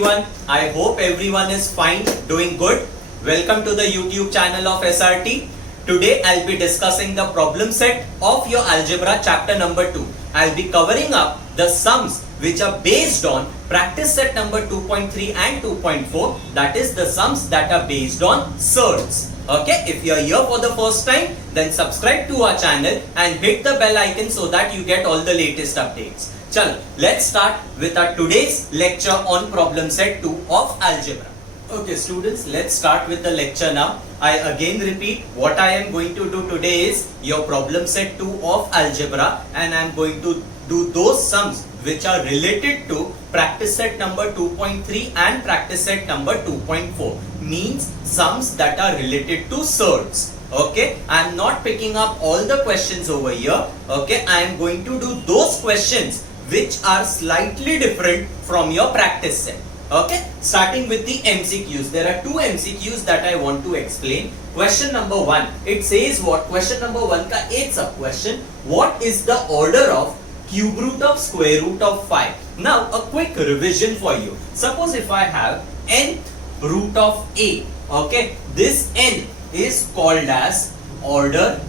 everyone. I hope everyone is fine, doing good. Welcome to the YouTube channel of SRT. Today I'll be discussing the problem set of your algebra chapter number 2. I'll be covering up the sums which are based on practice set number 2.3 and 2.4, that is the sums that are based on surds. Okay, if you are here for the first time, then subscribe to our channel and hit the bell icon so that you get all the latest updates. Chalo, let's start with our today's lecture on problem set 2 of algebra. Okay students, let's start with the lecture now. I again repeat, what I am going to do today is your problem set 2 of algebra, and I am going to do those sums which are related to practice set number 2.3 and practice set number 2.4, means sums that are related to surds. Okay, I am not picking up all the questions over here. Okay, I am going to do those questions which are slightly different from your practice set. Okay, starting with the MCQs. There are two MCQs that I want to explain. Question number 1. It says what? Question number 1 ka एक sub question. What is the order of cube root of square root of 5? Now a quick revision for you. Suppose if I have nth root of a. Okay, this n is called as order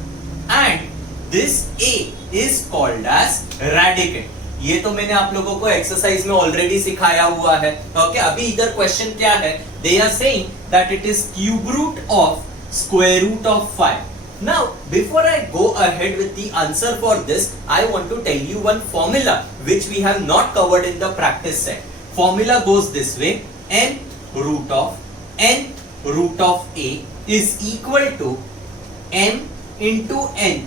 and this a is called as radicand. ये तो मैंने आप लोगों को exercise में already सिखाया हुआ है. ओके, अभी इधर क्वेश्चन क्या है? They are saying that it is cube root of square root of 5. Now before I go ahead with the answer for this, I want to tell you one formula which we have not covered in the practice set. Formula goes this way: n root of a is equal to m into n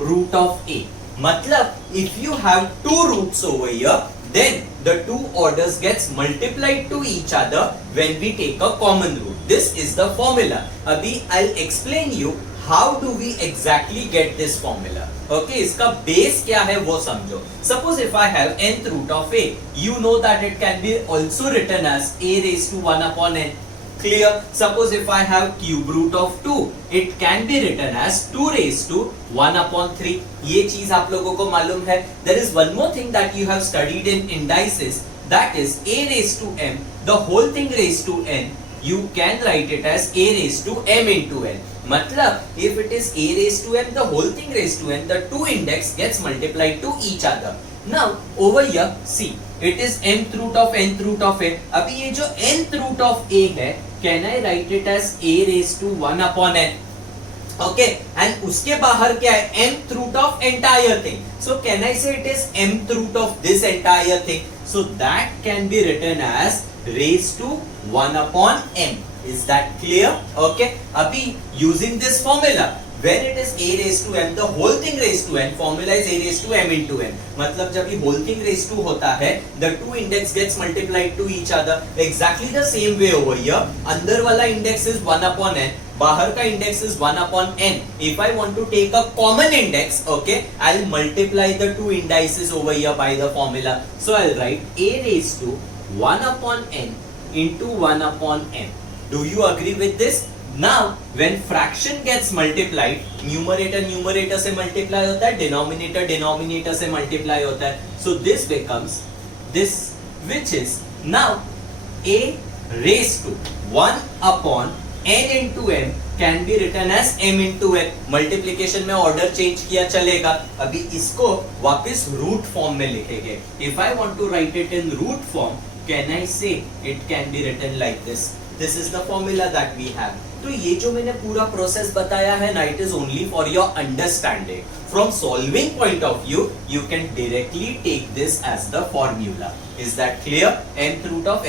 root of a. मतलब if you have two roots over here, then the two orders gets multiplied to each other when we take a common root. This is the formula. अभी I'll explain you how do we exactly get this formula. Okay, इसका base क्या है वो समझो. Suppose if I have nth root of a, you know that it can be also written as a raised to 1 upon n. Clear? Suppose if I have cube root of 2, it can be written as 2 raised to 1 upon 3. ये चीज आप लोगों को मालूम है. There is one more thing that you have studied in indices, that is a raised to m, the whole thing raised to n. You can write it as a raised to m into n. मतलब if it is a raised to m, the whole thing raised to n, the two index gets multiplied to each other. Now over here, see, it is nth root of a. अभी ये जो nth root of a है, can I write it as a raised to 1 upon n? Okay, and उसके बाहर क्या है? mth root of entire thing. So can I say it is mth root of this entire thing? So that can be written as raised to 1 upon m. Is that clear? Okay, अभी using this formula, when it is a raised to m, the whole thing raised to n, formula is a raised to m into n. मतलब जब ये whole thing raised to होता है, the two index gets multiplied to each other. Exactly the same way over here. अंदर वाला index is 1 upon n, बाहर का index is 1 upon n. If I want to take a common index, okay, I'll multiply the two indices over here by the formula. So I'll write a raised to 1 upon n into 1 upon n. Do you agree with this? Now when fraction gets multiplied, numerator से multiply होता है, denominator से multiply होता है. So this becomes this, which is now a raised to 1 upon n into m can be written as m into n. Multiplication में order change किया चलेगा. अभी इसको वापस root form में लिखेंगे. If I want to write it in root form, can I say it can be written like this? This is the formula that we have. तो ये जो मैंने पूरा प्रोसेस बताया है ना, it is only for your understanding. From solving point of view, you can directly take this as the formula. Is that clear? nth root of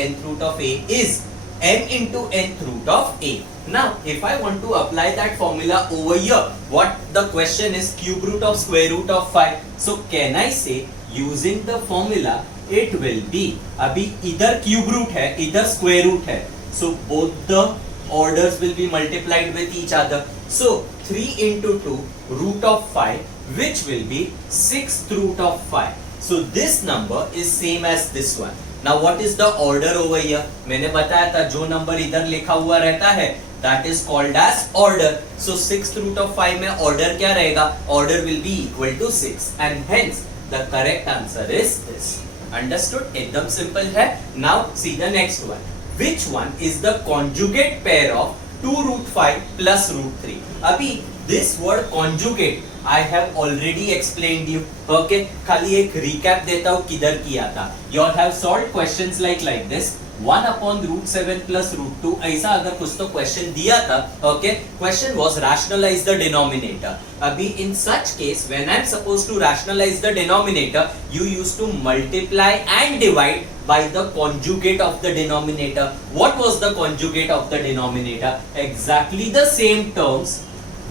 a is m into nth root of a. Now, if I want to apply that formula over here, what the question is cube root of square root of 5. So can I say using the formula it will be, अभी इधर cube root है, इधर square root है. So both the orders will be multiplied with each other. So 3 into 2 root of 5, which will be 6th root of 5. So this number is same as this one. Now what is the order over here? मैंने बताया था जो number इधर लिखा हुआ रहता है, that is called as order. So 6th root of 5 में order क्या रहेगा? Order will be equal to 6, and hence the correct answer is this. Understood? एकदम सिंपल है. Now see the next one. Which one is the conjugate pair of 2 root 5 plus root 3? अभी this word conjugate I have already explained you. Okay, खाली एक recap देता हूँ किधर किया था. You all have solved questions like this. 1 upon root 7 plus root 2 ऐसा अगर कुछ तो क्वेश्चन दिया था. Okay, question was rationalize the denominator. अभी in such case when I am supposed to rationalize the denominator, you used to multiply and divide by the conjugate of the denominator. What was the conjugate of the denominator? Exactly the same terms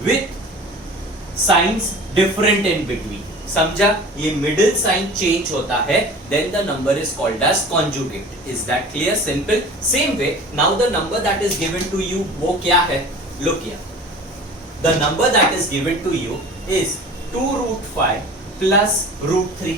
with signs different in between. समझा? ये middle sign change होता है, then the number is called as conjugate. Is that clear? Simple. Same way, now the number that is given to you वो क्या है? Look here. The number that is given to you is 2 root 5 plus root 3.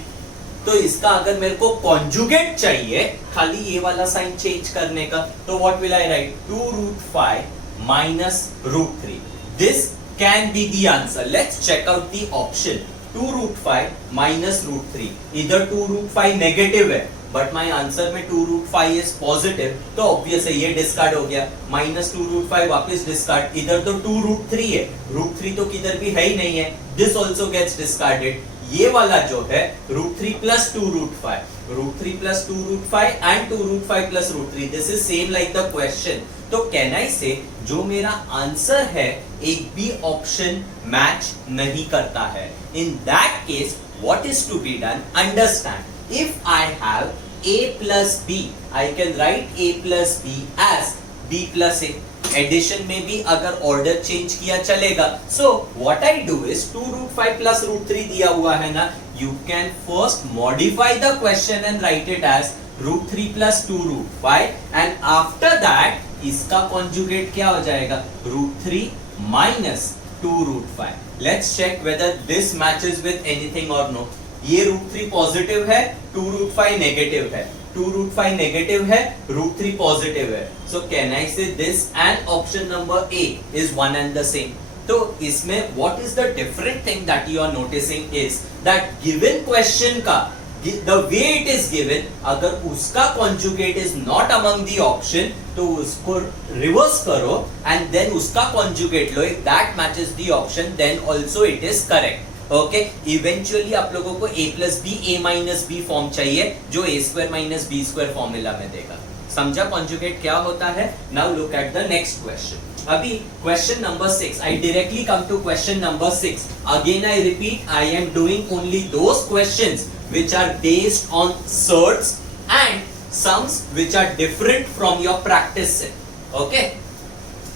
तो इसका अगर मेरे को conjugate चाहिए, खाली ये वाला साइन चेंज करने का, तो what will I write? 2 root 5 minus root 3. This can be the answer. Let's check out the option. 2 root 5 minus root 3. इधर 2 root 5 नेगेटिव है, बट माई आंसर में 2 root 5 इज पॉजिटिव, तो ऑब्वियस है ये discard हो गया. माइनस 2 root 5 वापस discard. इधर तो 2 root 3 है, root 3 तो किधर भी है ही नहीं है. This also gets discarded. ये वाला जो है root 3 plus 2 root 5, root 3 plus 2 root 5 and 2 root 5 plus root 3. This is same like the question. तो कैन आई से जो मेरा आंसर है एक भी ऑप्शन मैच नहीं करता है. In that case what is to be done? Understand, if I have a plus b, I can write a plus b as b plus a. Addition में भी अगर ऑर्डर चेंज किया चलेगा. So what I do is 2 root 5 plus root 3 दिया हुआ है ना, you can first modify the question and write it as root 3 plus 2 root 5 and after that इसका कॉन्जुगेट क्या हो जाएगा? root 3 minus 2 root 5. Let's check whether this matches with anything or no. ये root 3 positive है, 2 root 5 negative है. 2 root 5 negative है, root 3 positive है. So can I say this and option number A is one and the same? तो इसमें what is the different thing that you are noticing is that given question का the way it is given, अगर उसका conjugate is not among the option, तो उसको reverse करो and then उसका conjugate low. If that matches the option, then also it is correct. Okay, eventually आप लोगों को a plus b, a minus b form चाहिए, जो a square minus b square formula में देगा. समझा conjugate क्या होता है? Now look at the next question. अभी question number 6. I directly come to question number 6. Again I repeat, I am doing only those questions which are based on certs and sums which are different from your practice set. Okay?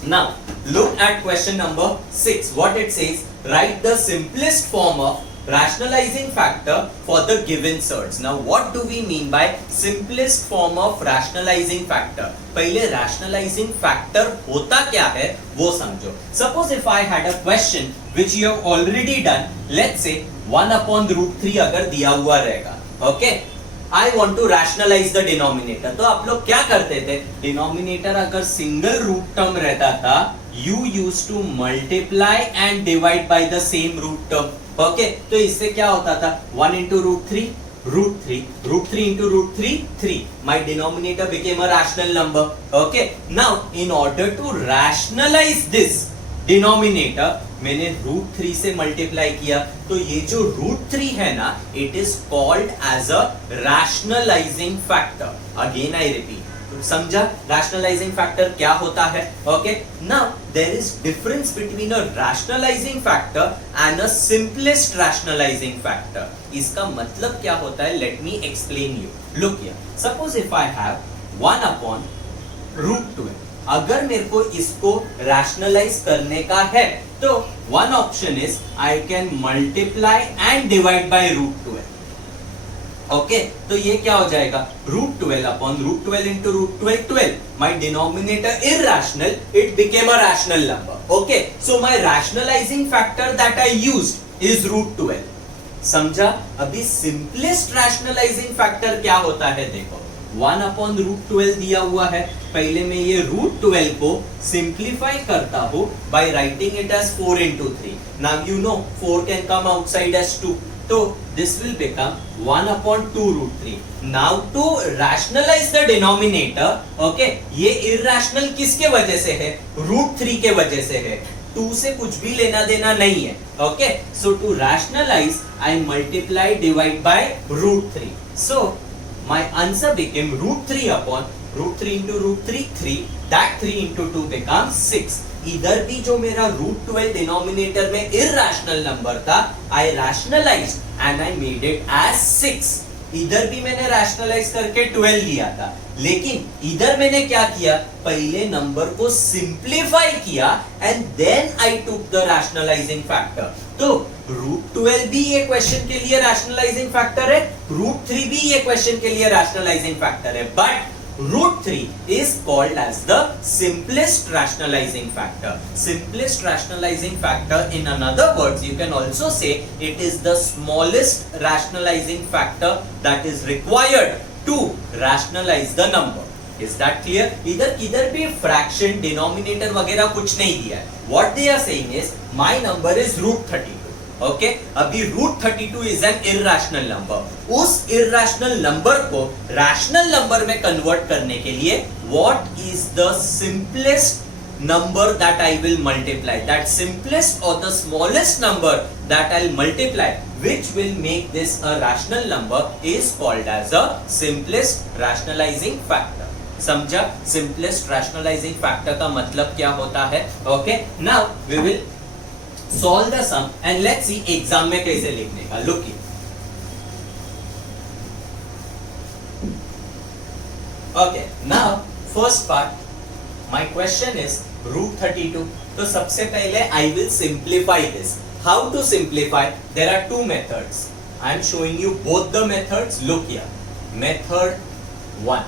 Now look at question number 6. What it says? Write the simplest form of rationalizing factor for the given certs. Now what do we mean by simplest form of rationalizing factor? पहले rationalizing factor होता क्या है वो समझो. Suppose if I had a question which you have already done, let's say 1 upon root 3 अगर दिया हुआ रहेगा. Okay? I want to rationalize the denominator. तो आप लोग क्या करते थे? डिनोमिनेटर अगर सिंगल रूट टर्म रहता था, you used to multiply and divide by the same root term. Okay? तो इससे क्या होता था? 1 into root 3, root 3, root 3 into root 3, 3. My denominator became a rational number. Okay? Now, in order to rationalize this denominator मैंने root 3 से multiply किया, तो ये जो रूट 3 है ना, it is called as a rationalizing factor. Again I repeat, समझा rationalizing factor क्या होता है? Okay, now there is difference between a rationalizing factor and a simplest rationalising factor. इसका मतलब क्या होता है? Let me explain you. Look here, suppose if I have 1 upon root 12. अगर मेरे को इसको रैशनलाइज करने का है, तो one option is I can multiply and divide by root 12. Okay, तो ये क्या हो जाएगा? Root 12 upon root 12 into root 12, 12. My denominator irrational, it became a rational number. Okay, so my rationalizing factor that I used is root 12. समझा? अभी simplest rationalising factor क्या होता है? देखो, 1 अपॉन रूट 12 दिया हुआ है. पहले मैं ये रूट 12 को सिंप्लीफाई करता हूँ by writing it as 4 into 3. Now you know 4 can come outside as 2. तो this will become 1 upon 2 root 3. Now to rationalize the denominator, okay, ये irrational किसके वजह से है? root 3 के वजह से है. 2 से कुछ भी लेना देना नहीं है. Okay, so to rationalize, I multiply divide by root 3. So my answer became root 3 upon root 3 into root 3 3. That 3 into 2 becomes 6. इधर भी जो मेरा रूट 12 डिनोमिनेटर में इरैशनल नंबर था, I rationalise and I made it as 6. इधर भी मैंने rationalise करके 12 लिया था, लेकिन इधर मैंने क्या किया, पहले नंबर को सिंप्लीफाई किया and then I took the rationalizing factor. तो रूट 12 भी ये क्वेश्चन के लिए रैशनलाइजिंग फैक्टर है, रूट 3 भी ये क्वेश्चन के लिए रैशनलाइजिंग फैक्टर है, but root 3 is called as the simplest rationalizing factor. Simplest rationalizing factor, in another words, you can also say it is the smallest rationalizing factor that is required to rationalize the number. Is that clear? इधर किधर भी fraction, denominator वगैरह कुछ नहीं दिया है. What they are saying is my number is root 32. Okay, अभी root 32 is an irrational number. उस इरैशनल नंबर को रैशनल नंबर में कन्वर्ट करने के लिए what is the simplest number that I will multiply, that simplest और the smallest number that I will multiply which will make this a rational number is called as a simplest rationalising factor. समझा? Simplest rationalising factor का मतलब क्या होता है? Okay, now we will solve the sum and let's see exam में कैसे लिखने का. Look here. Okay, now first part, my question is root 32. तो सबसे पहले I will simplify this. How to simplify? There are two methods. I am showing you both the methods. Look here. Method 1.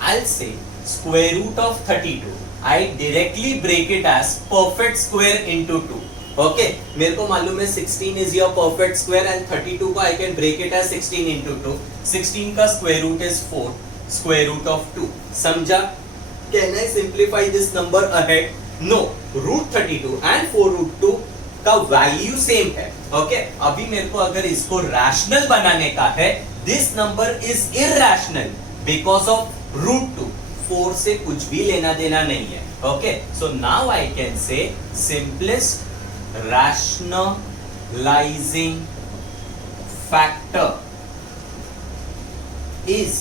I'll say square root of 32. I directly break it as perfect square into 2. Okay, मेरे को मालूम है 16 is your perfect square and 32 को I can break it as 16 into 2. 16 का square root is 4. Square root of 2. समझा? Can I simplify this number ahead? No. Root 32 and 4 root 2 का value same है. Okay, अभी मेरे को अगर इसको रैशनल बनाने का है, this number is irrational because of root 2. 4 से कुछ भी लेना देना नहीं है. Okay, so now I can say simplest rationalizing factor is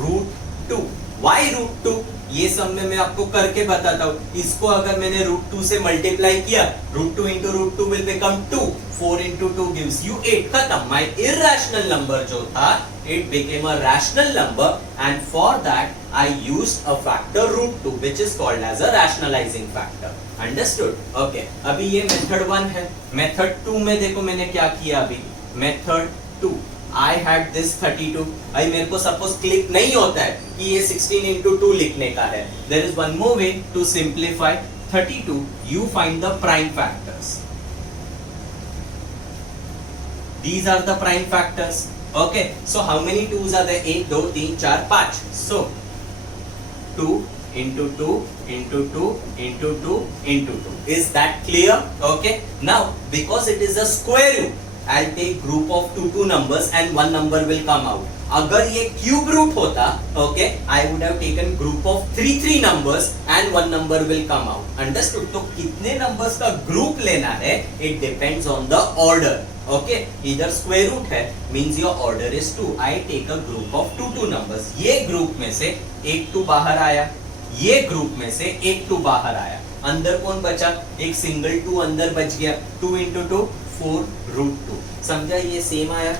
root 2. Why root 2? ये सब में मैं आपको करके बताता हूँ. इसको अगर मैंने रूट 2 से मल्टीप्लाई किया, root 2 into root 2 will become 2. 4 into 2 gives you 8. खत्म. My irrational number जो था, it became a rational number and for that I used a factor root 2 which is called as a rationalizing factor. Understood? Okay. अभी ये method 1 है. Method 2 में देखो मैंने क्या किया अभी. Method 2. I had this 32. भाई मेरे को सपोज क्लिक नहीं होता है कि ये 16 into 2 लिखने का है. There is one more way to simplify 32. You find the prime factors. These are the prime factors. Okay. So how many 2s are there? 1, 2, 3, 4, 5. So 2 into 2 into 2 into 2 into 2. Is that clear? Okay. Now because it is a square root, I'll take group of two numbers and one number will come out. अगर ये cube root होता, okay, I would have taken group of three numbers and one number will come out. Understood? तो कितने numbers का group लेना है? It depends on the order. Okay, इधर square root है, means your order is 2. I take a group of two numbers. ये group में से एक 2 बाहर आया, ये group में से एक 2 बाहर आया. अंदर कौन बचा? एक सिंगल 2 अंदर बच गया. 2 into 2 4 root 2. समझा? ये सेम आया.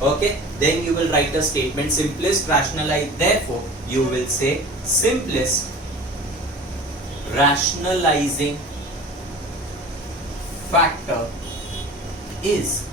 Okay, then you will write a statement simplest rationalize. Therefore, you will say simplest rationalizing factor is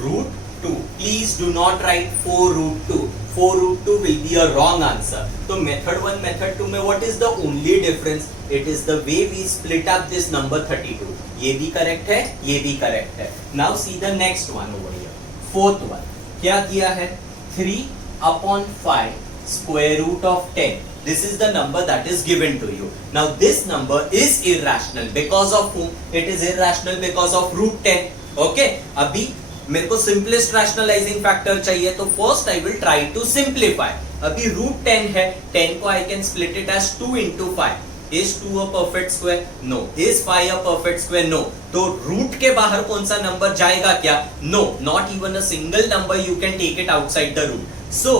root 2. Please do not write 4 root 2. 4 root 2 will be a wrong answer. So method 1, method 2 में what is the only difference? It is the way we split up this number 32. ये भी correct है, ये भी correct है. Now see the next one over here. Fourth one. क्या किया है? 3 upon 5 square root of 10. This is the number that is given to you. Now this number is irrational because of whom? It is irrational because of root 10. Okay? अभी मेरे को simplest rationalising factor चाहिए, तो first I will try to simplify. अभी root 10 है, 10 को I can split it as 2 into 5. Is 2 a perfect square? No. Is 5 a perfect square? No. तो root के बाहर कौन सा नंबर जाएगा क्या? No. Not even a single number you can take it outside the root. So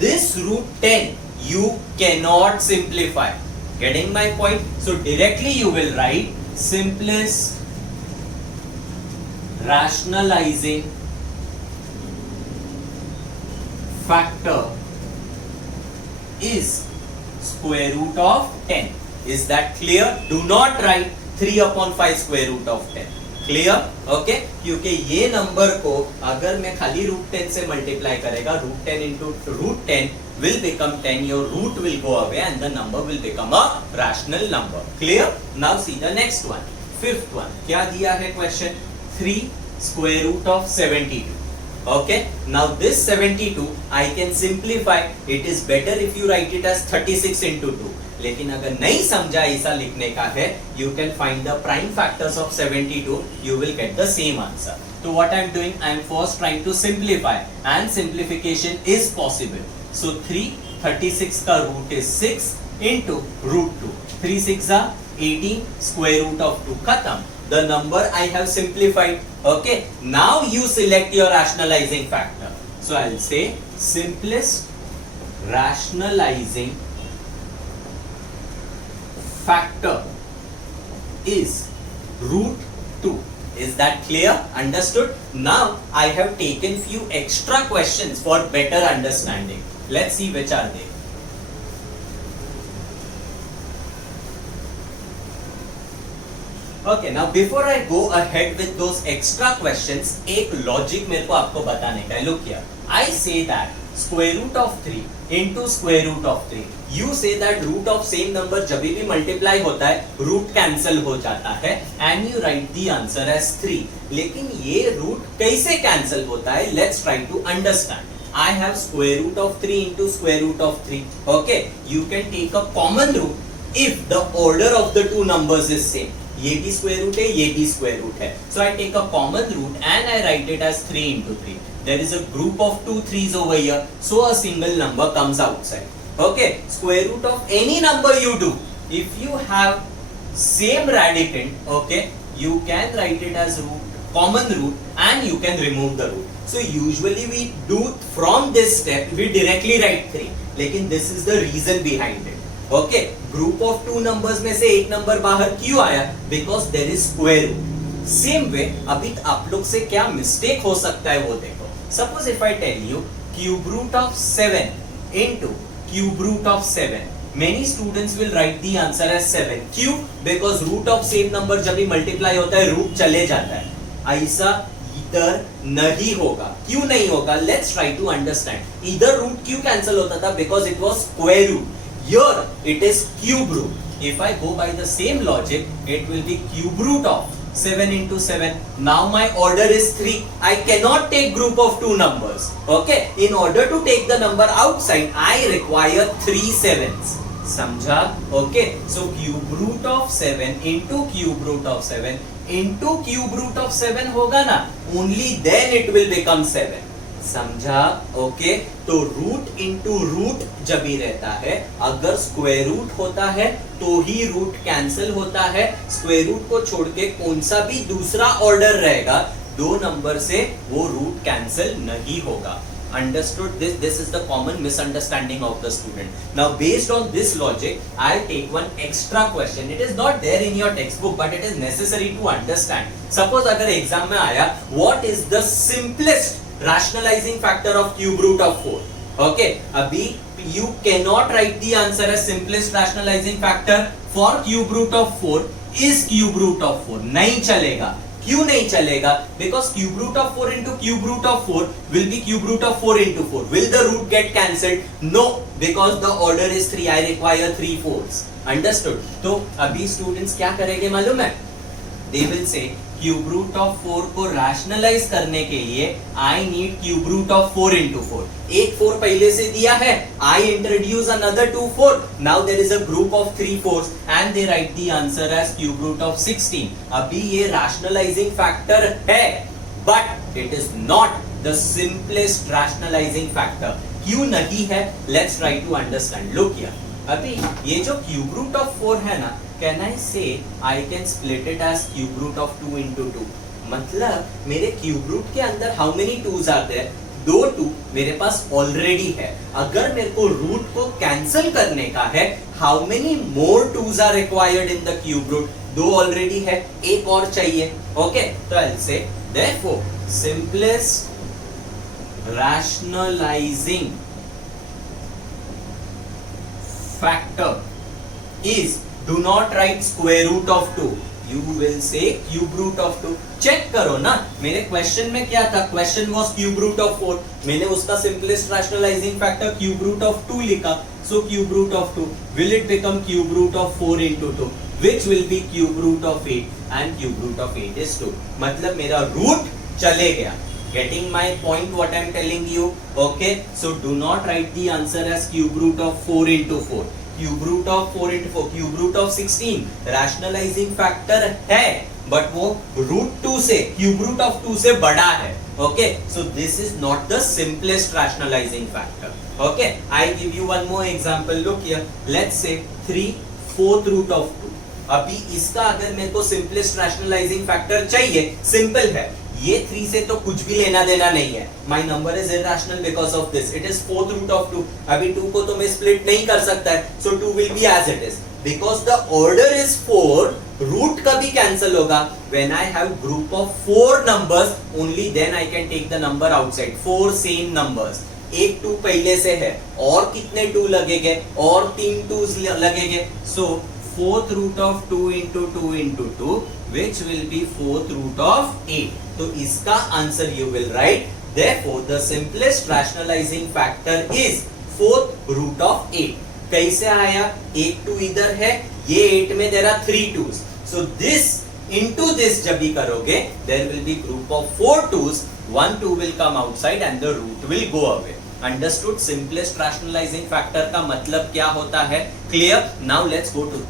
this root 10 you cannot simplify. Getting my point? So directly you will write simplest rationalizing factor is square root of 10. Is that clear? Do not write 3 upon 5 square root of 10. Clear? Okay? क्योंकि ये number को अगर मैं खाली root 10 से multiply करेगा, root 10 into root 10 will become 10, your root will go away and the number will become a rational number. Clear? Now see the next one. Fifth one. क्या दिया है question? 3 square root of 72. Okay, now this 72 I can simplify. It is better if you write it as 36 into 2. लेकिन अगर नहीं समझा ऐसा लिखने का है, you can find the prime factors of 72. You will get the same answer. So what I am doing, I am first trying to simplify, and simplification is possible. So 36 का root is 6 into root 2. 3 6 are 18, square root of 2 खत्म. The number I have simplified. Okay, now you select your rationalizing factor. So I'll say simplest rationalizing factor is root 2. Is that clear? Understood? Now I have taken few extra questions for better understanding. Let's see which are they. Okay, now before I go ahead with those extra questions, एक logic मेरे को आपको बताने का है. Look here, I say that square root of 3 into square root of 3. You say that root of same number जब भी multiply होता है, root cancel हो जाता है, and you write the answer as 3. लेकिन ये root कैसे cancel होता है? Let's try to understand. I have square root of 3 into square root of 3. Okay, you can take a common root if the order of the two numbers is same. ये भी square root है, ये भी square root है. So I take a common root and I write it as 3 into 3. There is a group of 2 3s over here, so a single number comes outside. Okay, square root of any number you do, if you have same radicand, okay, you can write it as root, common root, and you can remove the root. So usually we do from this step, we directly write 3. लेकिन this is the reason behind it. Okay, group of 2 numbers में से एक number बाहर क्यों आया? Because there is square root. Same way अभी आप लोग से क्या मिस्टेक हो सकता है वो देखो. Suppose if I tell you cube root of 7 into cube root of 7, many students will write the answer as 7. क्यों? Because root of same number जब भी मल्टीप्लाई होता है रूट चले जाता है. ऐसा इधर नहीं होगा. क्यों नहीं होगा? Let's try to understand. इधर रूट क्यों कैंसिल होता था? Because it was square root. Here it is cube root. If I go by the same logic, it will be cube root of 7 into 7. Now my order is 3. I cannot take group of 2 numbers. Okay? In order to take the number outside, I require 3 sevens. समझा? Okay? So cube root of 7 into cube root of 7 into cube root of 7 होगा ना? Only then it will become 7. समझा? Okay, तो root into root जब ही रहता है, अगर square root होता है तो ही रूट कैंसिल होता है. स्क्वायर रूट को छोड़ के कौन सा भी दूसरा ऑर्डर रहेगा, 2 नंबर से वो रूट कैंसिल नहीं होगा. Understood this? This is the common misunderstanding of the student. Now based on this logic, I'll take one extra question. It is not there in your textbook, but it is necessary to understand. Suppose अगर exam में आया, what is the simplest rationalizing factor of cube root of 4? Okay, अभी you cannot write the answer as simplest rationalizing factor for cube root of 4 is cube root of 4. नहीं चलेगा. क्यों नहीं चलेगा? Because cube root of 4 into cube root of 4 will be cube root of 4 into 4. Will the root get cancelled? No, because the order is 3. I require 3 fours. Understood? तो अभी students क्या करेंगे मालूम है? They will say cube root of 4 को rationalize करने के लिए I need cube root of 4 into 4. एक 4 पहले से दिया है, I introduce another 2 4. Now there is a group of 3 4s and they write the answer as cube root of 16. अभी ये रैशनलाइजिंग फैक्टर है. but it is not the simplest rationalizing factor. क्यों नहीं है? Let's try to understand. Look here. अभी ये जो cube root of 4 है ना, can I say I can split it as cube root of 2 into 2? मतलब मेरे cube root के अंदर how many 2s are there? 2 2 मेरे पास ऑलरेडी है. अगर मेरे को रूट को कैंसिल करने का है, how many more 2s are required in the cube root? 2 already है, एक और चाहिए. ओके, तो I will say therefore simplest rationalizing factor is, do not write square root of 2, you will say cube root of 2. Check करो ना, मेरे question में क्या था? Question was cube root of 4, मैंने उसका simplest rationalizing factor cube root of 2 लिखा. So cube root of 2, will it become cube root of 4 into 2, which will be cube root of 8, and cube root of 8 is 2. मतलब मेरा root चले गया. Getting my point what I am telling you? Okay, so do not write the answer as cube root of 4 into 4. Cube root of 4 into 4, cube root of 16 rationalizing factor है, but वो root 2 से, cube root of 2 से बड़ा है. Okay, so this is not the simplest rationalizing factor. Okay, I give you one more example. Look here, let's say 3/4 root of 2. अभी इसका अगर मेरे को simplest rationalizing factor चाहिए, simple है. ये 3 से तो कुछ भी लेना देना नहीं है. My number is irrational because of this. It is 4th root of 2. अभी 2 को तो मैं split नहीं कर सकता है. So 2 will be as it is. Because the order is 4, root कभी cancel होगा. When I have group of 4 numbers, only then I can take the number outside. 4 same numbers. एक 2 पहले से है, और कितने 2 लगेंगे? और 3 2s लगेंगे. So 4th root of 2 into 2 into 2, which will be 4th root of 8. तो इसका answer you will write, therefore the simplest rationalizing factor is 4th root of 8. कैसे आया? एक 2 इधर है, ये 8 में there are 3 2s. So this into this जब भी करोगे, there will be group of 4 2s, 1 2 will come outside and the root will go away. Understood? Simplest rationalizing factor का मतलब क्या होता है? Clear? Now let's go to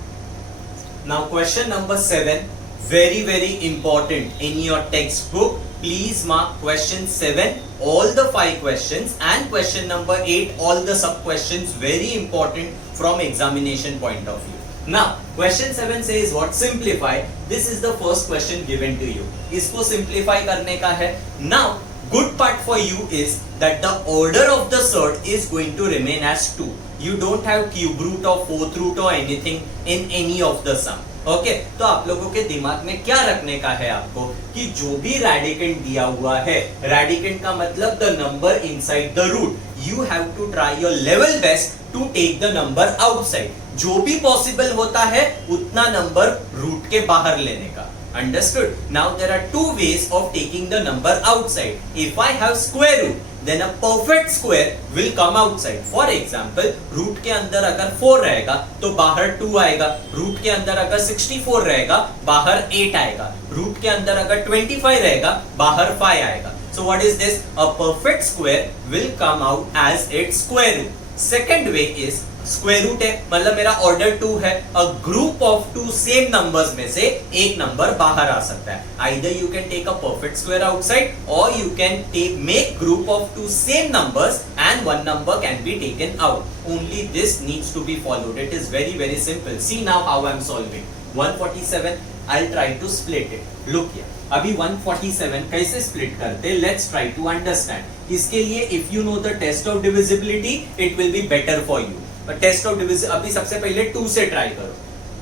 now question number 7, very important in your textbook. Please mark question 7 all the 5 questions and question number 8 all the sub questions, very important from examination point of view. Now question 7 says what? Simplify. This is the first question given to you. इसको simplify करने का है. Now good part for you is that the order of the surd is going to remain as 2. You don't have cube root or 4th root or anything in any of the sum. Okay, तो आप लोगों के दिमाग में क्या रखने का है आपको कि जो भी रेडिकेंट दिया हुआ है, रेडिकेंट का मतलब the number inside the root, you have to try your level best to take the number outside. जो भी पॉसिबल होता है उतना नंबर रूट के बाहर लेने का. Understood? Now there are 2 ways of taking the number outside. If I have square root, then a perfect square will come outside. For example, root के अंदर अगर 4 रहेगा तो बाहर 2 आएगा. root के अंदर अगर 64 रहेगा बाहर 8 आएगा. root के अंदर अगर 25 रहेगा बाहर 5 आएगा. So what is this? A perfect square will come out as its square root. Second way is square root है, मतलब मेरा ऑर्डर 2 है. A group of 2 same numbers में से एक नंबर बाहर आ सकता है. Either you can take a perfect square outside और you can make group of 2 same numbers and one number can be taken out. Only this needs to be followed. It is very simple. See now how I am solving. 147 I'll try to split it. Look here. अभी 147 कैसे split करते? Let's try to understand. इसके लिए if you know the test of divisibility it will be better for you. Test of division अभी सबसे पहले 2 से try करो.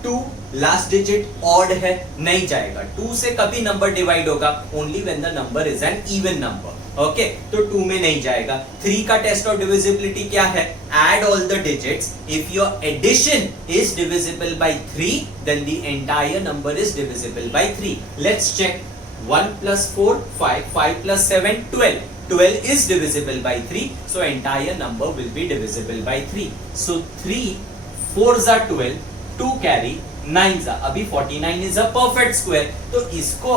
2 लास्ट डिजिट ऑड है, नहीं जाएगा. 2 से कभी नंबर डिवाइड होगा only when the number is an even number. Okay, तो 2 में नहीं जाएगा. 3 का टेस्ट ऑफ डिविजिबिलिटी क्या है? Add all the digits. If your addition is divisible by 3 then the entire number is divisible by 3. Let's check. 1 plus 4 5, 5 plus 7 12. 12 is divisible by 3, so entire number will be divisible by 3. So 3 4s are 12, 2 carry 9s are. अभी 49 is a perfect square. तो इसको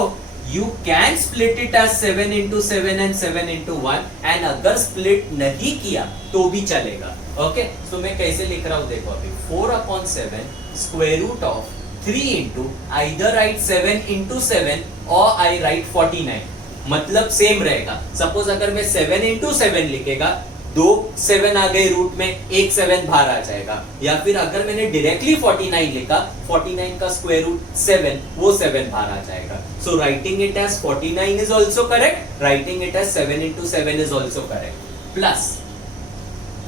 you can split it as 7 into 7 and 7 into 1, and अगर split नहीं किया तो भी चलेगा. Okay, so मैं कैसे लिख रहा हूँ देखो. अभी 4/7 square root of 3 into either write 7 into 7 or I write 49. मतलब सेम रहेगा। सपोज अगर मैं 7 इंटू 7 लिखेगा, 2 7 आ गए रूट में, एक 7 बाहर आ जाएगा। या फिर अगर मैंने डायरेक्टली 49 लिखा, 49 का स्क्वायर रूट 7, वो 7 बाहर आ जाएगा। So writing it as 49 is also correct, writing it as 7 into 7 is also correct. Plus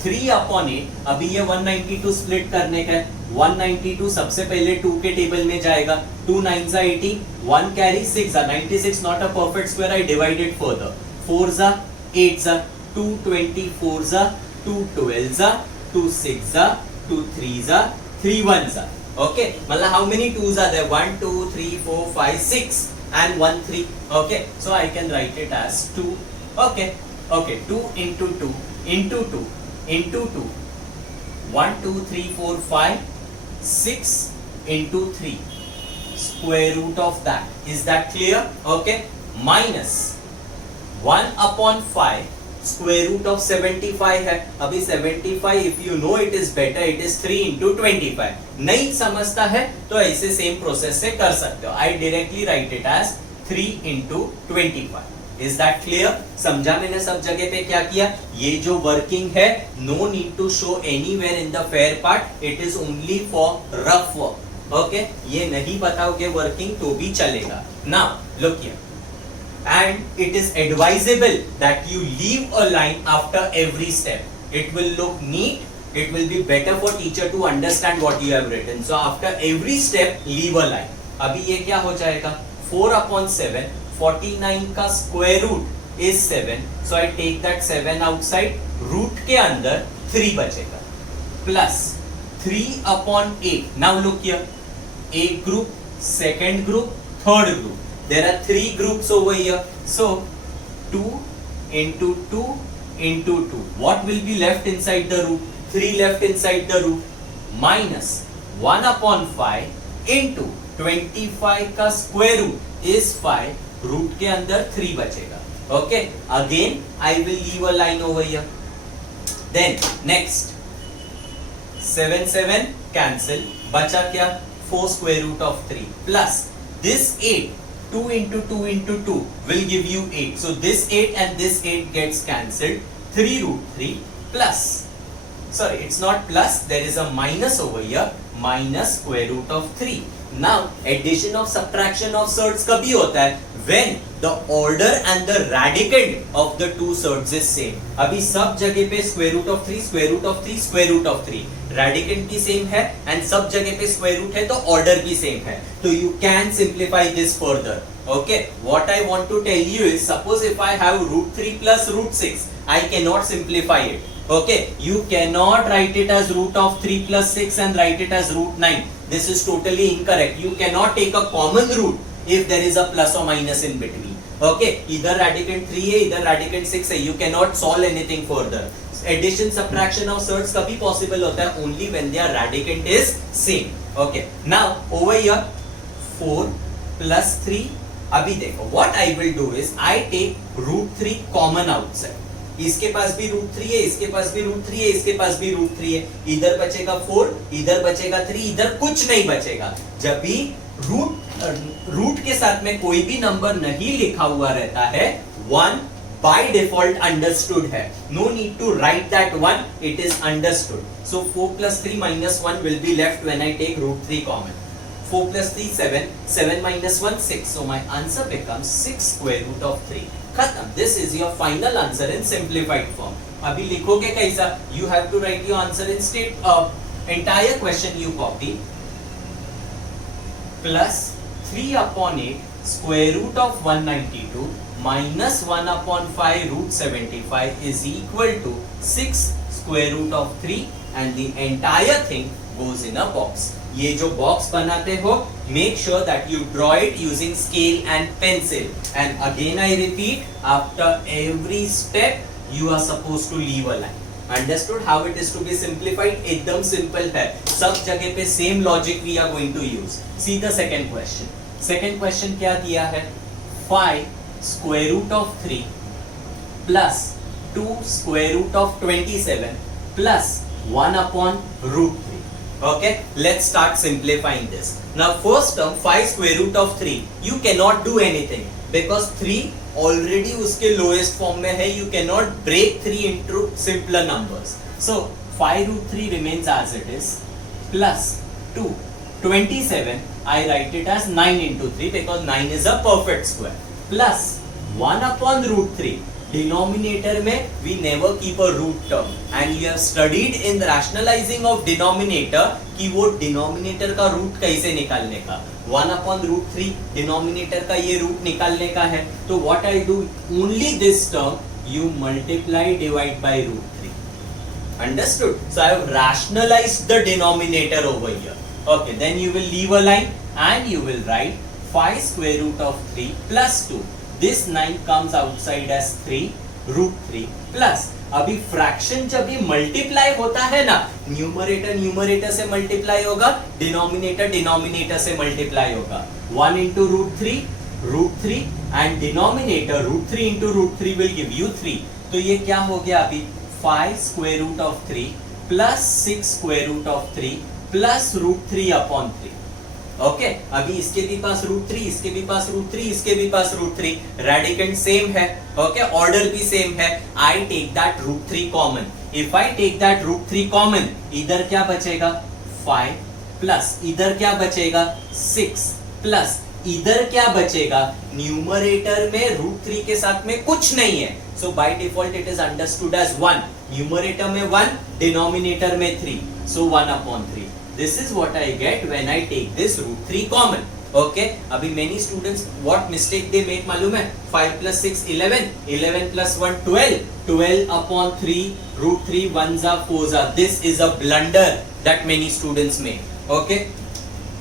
3/8, अभी ये 192 स्प्लिट करने का है। 192 सबसे पहले 2 के टेबल में जाएगा, 2 9s are 80, 1 carry 6 are 96, not a perfect square, I divide it further, 4s are 8s are 2 24s are 2 12s are 2 6s are 2 3s are 3 1s are, okay, मतलब how many 2s are there, 1 2 3 4 5 6 and 1 3, okay, so I can write it as 2, okay, 2 into 2 into 2 into 2, 1 2 3 4 5 6 into 3, square root of that, is that clear? Okay, minus 1/5 square root of 75 है। अभी 75 if you know it is better, it is 3 into 25। नहीं समझता है तो ऐसे same process से कर सकते हो। I directly write it as 3 into 25। Is that clear? समझा मैंने सब जगह पे क्या किया? ये जो वर्किंग है, no need to show anywhere in the fair part, it is only for rough work, okay? ये नहीं बताओगे वर्किंग तो भी चलेगा। Now look here, and it is advisable that you leave a line after every step. It will look neat, it will be better for teacher to understand what you have written. So after every step leave a line. अभी ये क्या हो जाएगा? 4/7, 49 का square root is 7, so I take that 7 outside, root के अंदर 3 बचेगा, plus 3/8। Now look here, एक group, second group, third group, there are 3 groups over here, so 2 into 2 into 2, what will be left inside the root? 3 left inside the root, minus 1/5 into 25 का square root is 5, root के अंदर 3 बचेगा, okay, again I will leave a line over here. Then next 7 7 cancel, बचा क्या? 4 square root of 3 plus this 8, 2 into 2 into 2 will give you 8, so this 8 and this 8 gets cancelled, 3 root 3 plus, sorry it's not plus, there is a minus over here, minus square root of 3. Now addition of subtraction of surds कभी होता है? When the order and the radicand of the two surds is same. अभी सब जगह पे square root of 3, square root of 3, square root of 3, radicand भी same है and सब जगह पे square root है तो order भी same है, तो you can simplify this further. Okay, what I want to tell you is, suppose if I have root 3 plus root 6, I cannot simplify it. Okay, you cannot write it as root of 3 plus 6 and write it as root 9. This is totally incorrect. You cannot take a common root if there is a plus or minus in between. Okay, either radicand 3 है, either radicand 6 है. You cannot solve anything further. Addition subtraction of surds कभी possible होता है? Only when their radicand is same. Okay, now over here 4 plus 3. अभी देखो, what I will do is I take root 3 common outside. इसके पास भी root 3 है, इसके पास भी रूट 3 है, इसके पास भी रूट 3 है, इधर बचेगा 4, इधर बचेगा 3, इधर कुछ नहीं बचेगा। जब भी रूट के साथ में कोई भी नंबर नहीं लिखा हुआ रहता है, 1 by default understood है, no need to write that 1, it is understood. So 4 plus 3 minus 1 will be left when I take root 3 common. 4 plus 3 7, 7 minus 1 6, so my answer becomes 6 square root of 3. खत्म। This is your final answer in simplified form. अभी लिखोगे कैसा? You have to write your answer in state entire question you copy, plus 3/8 square root of 192 minus 1/5 root 75 is equal to 6 square root of 3, and the entire thing goes in a box. ये जो box बनाते हो, make sure that you draw it using scale and pencil, and again I repeat, after every step you are supposed to leave a line. Understood how it is to be simplified? एकदम simple है, सब जगह पे same logic we are going to use. See the second question. Second question क्या दिया है? 5 square root of 3 plus 2 square root of 27 plus 1 upon root 3. Okay, let's start simplifying this. Now first term 5 square root of 3, you cannot do anything. Because 3 already उसके lowest form में है, you can not break 3 into simpler numbers, so 5√3 remains as it is plus 2 27 I write it as 9 into 3 because 9 is a perfect square plus 1 upon √3 denominator में we never keep a root term and you have studied in rationalizing of denominator कि वो denominator का root कैसे निकालने का, 1 upon √3 denominator का ये root निकालने का है, तो what I do, only this term you multiply divide by √3. Understood? So I have rationalized the denominator over here. Okay, then you will leave a line and you will write 5 square root of 3 plus 2. This 9 comes outside as 3√3 plus, अभी fraction जब ये multiply होता है ना, numerator numerator से multiply होगा, denominator denominator से multiply होगा, 1 into √3 and denominator √3 into √3 will give you 3. तो ये क्या हो गया अभी, 5 square root of 3 plus 6 square root of 3 plus √3 upon 3. Okay, अभी इसके भी पास √3, इसके भी पास √3, इसके भी पास √3, रेडिकेंड सेम है, ओके, ऑर्डर भी सेम है. I take that √3 common. If I take that √3 common, इधर क्या बचेगा 5 प्लस इधर क्या बचेगा 6 प्लस इधर क्या बचेगा, न्यूमरेटर में √3 के साथ में कुछ नहीं है, so by default it is understood as 1. Numerator में 1, डिनोमिनेटर में 3, सो 1 upon 3. This is what I get when I take this √3 common. Okay, अभी many students what mistake they make मालूम है, 5 plus 6 11, 11 plus 1 12, 12 upon 3 √3 1s are 4s are. This is a blunder that many students make. Okay,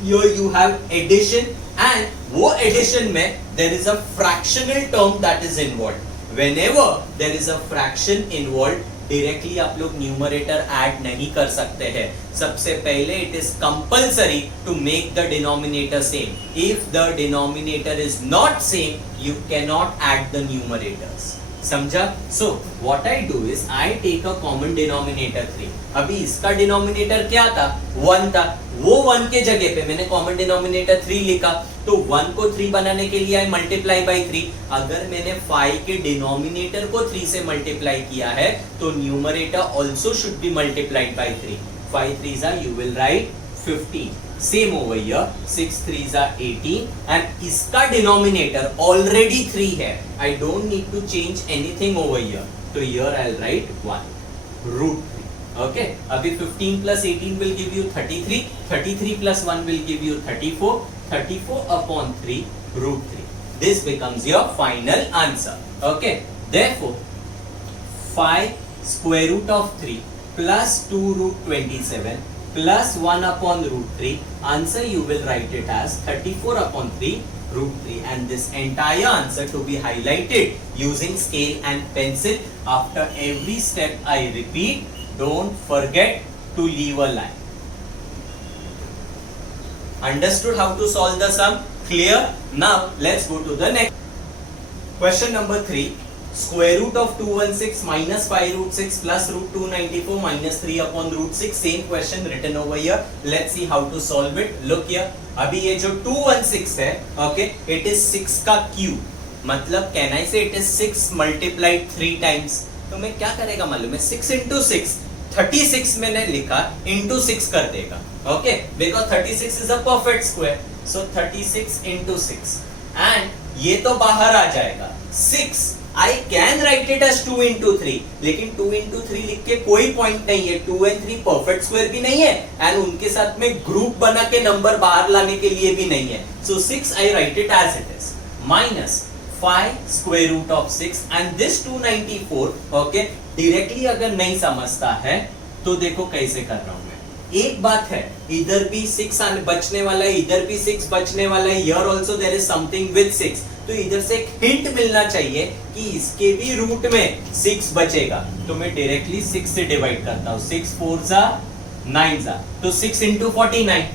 here you have addition and वो addition में there is a fractional term that is involved. Whenever there is a fraction involved, directly आप लोग numerator add नहीं कर सकते हैं. सबसे पहले it is compulsory to make the denominator same. If the denominator is not same, you can not add the numerators. समझा? So what I do is I take a common denominator 3. अभी इसका denominator क्या था, 1 था, वो 1 के जगह पे मैंने कॉमन डिनोमिनेटर 3 लिखा, तो 1 को 3 बनाने के लिए आई मल्टीप्लाई बाय 3. अगर मैंने 5 के डिनोमिनेटर को 3 से मल्टीप्लाई किया है, तो numerator also should be multiplied by 3. 5 3s are, you will write 15. Same over here, 6 3s are 18 and इसका डिनोमिनेटर ऑलरेडी 3 है. I don't need to change anything over here. So here I'll write 1 √3. Okay, अभी 15 plus 18 will give you 33. 33 plus 1 will give you 34. 34 upon 3 √3. This becomes your final answer. Okay, therefore 5 square root of 3 plus 2 √27 plus 1 upon √3. Answer you will write it as 34 upon 3 √3 and this entire answer to be highlighted using scale and pencil. After every step I repeat, don't forget to leave a line. Understood how to solve the sum? Clear? Now let's go to the next. Question number 3. Square root of 216 minus 5√6 plus √294 minus 3 upon √6. Same question written over here. Let's see how to solve it. Look here. अभी ये जो 216 है, okay, it is 6 का cube. मतलब can I say it is 6 multiplied 3 times? तो मैं क्या करेगा मालूम है, 6 into 6 36 मैंने लिखा, into 6 कर देगा. Okay, because 36 is a perfect square. So 36 into 6 and ये तो बाहर आ जाएगा 6. I can write it as 2 into 3, लेकिन 2 into 3 लिख के कोई पॉइंट नहीं है. 2 and 3 परफेक्ट स्क्वायर भी नहीं है एंड उनके साथ में ग्रुप बना के नंबर बाहर लाने के लिए भी नहीं है. So 6 I write it as it is minus 5 square root of 6 and this 294. okay, directly अगर नहीं समझता है तो देखो कैसे कर रहा हूं मैं. एक बात है, इधर भी 6 बचने वाला है, इधर भी 6 बचने वाला है, here also there is something with 6. तो इधर से एक हिंट मिलना चाहिए कि इसके भी रूट में 6 बचेगा, तो मैं डायरेक्टली 6 से डिवाइड करता हूं. 6 4s are 9s are, तो 6 into 49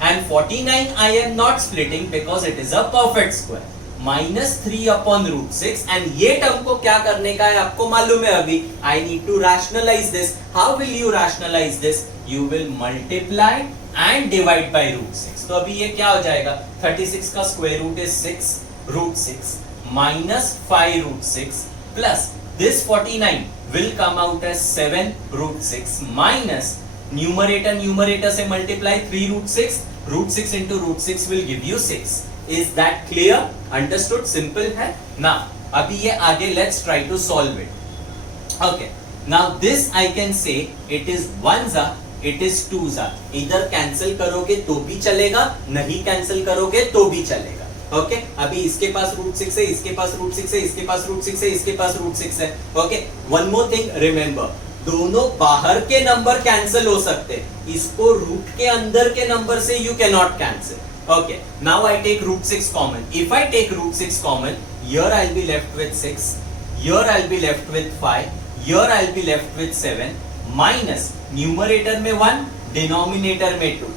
and 49 I am not splitting because it is a perfect square. minus 3 upon √6 and ये टर्म को क्या करने का है आपको मालूम है. अभी I need to rationalize this. How will you rationalize this? You will multiply and divide by √6. तो अभी ये क्या हो जाएगा, 36 का square root is 6 root 6 minus 5 root 6 plus this 49 will come out as 7 root 6 minus numerator से multiply 3 root 6 into root 6 will give you 6. Is that clear? Understood? Simple है ना. अभी ये आगे let's try to solve it. Okay, now this I can say it is 1 it is 2 इधर cancel करोगे तो भी चलेगा, नहीं कैंसिल करोगे तो भी चलेगा. ओके अभी इसके पास रूट 6 है, इसके पास रूट 6 है, इसके पास रूट 6 है, इसके पास रूट 6 है. Okay one more thing remember, दोनों बाहर के नंबर कैंसिल हो सकते हैं, इसको रूट के अंदर के नंबर से you can not cancel. Okay, now I take root 6 common. If I take root 6 common, here I'll be left with 6, here I'll be left with 5, here I'll be left with 7, minus numerator में 1, denominator में 2.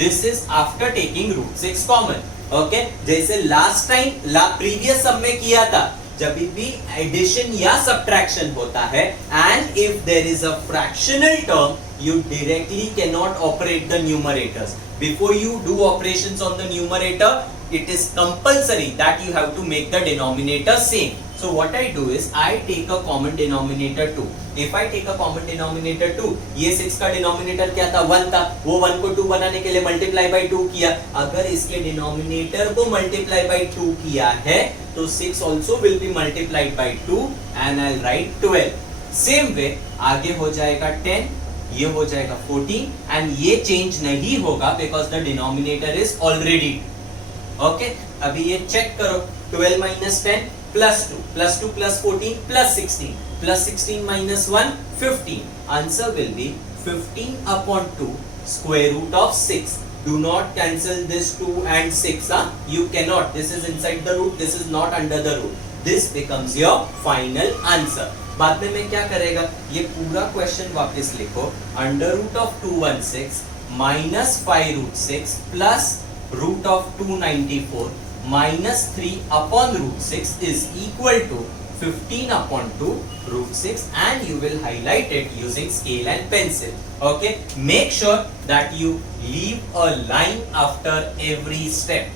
This is after taking root 6 common. Okay, जैसे last time previous sum में किया था, जब भी addition या subtraction होता है and if there is a fractional term, you directly cannot operate the numerators. Before you do operations on the numerator, it is compulsory that you have to make the denominator same. So what I do is I take a common denominator 2. If I take a common denominator 2, ये 6 का denominator क्या था 1 था, वो 1 को 2 बनाने के लिए multiply by 2 किया. अगर इसके denominator को multiply by 2 किया है तो 6 also will be multiplied by 2 and I'll write 12. Same way आगे हो जाएगा 10, ये हो जाएगा 14 and ये change नहीं होगा because the denominator is already 2. Okay, अभी ये check करो 12 minus 10 plus 2 plus 2 plus 14 plus 16 plus 16 minus 1 15. Answer will be 15 upon 2 square root of 6. Do not cancel this 2 and 6. You cannot. This is inside the root. This is not under the root. This becomes your final answer. बाद में मैं क्या करेगा, ये पूरा question वापस लिखो. Under root of 216 minus 5 root 6 plus root of 294 minus 3 upon root 6 is equal to 15 upon 2 root 6 and you will highlight it using scale and pencil. Okay, make sure that you leave a line after every step.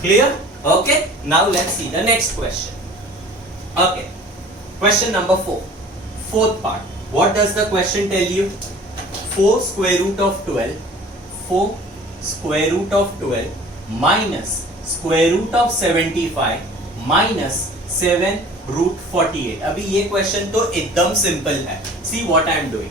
Clear? Okay, now let's see the next question. Okay, question number 4, fourth part. What does the question tell you? 4 square root of 12, 4 square root of 12 minus square root of 75 minus 7 root 48. अभी ये question तो एकदम simple है. See what I am doing.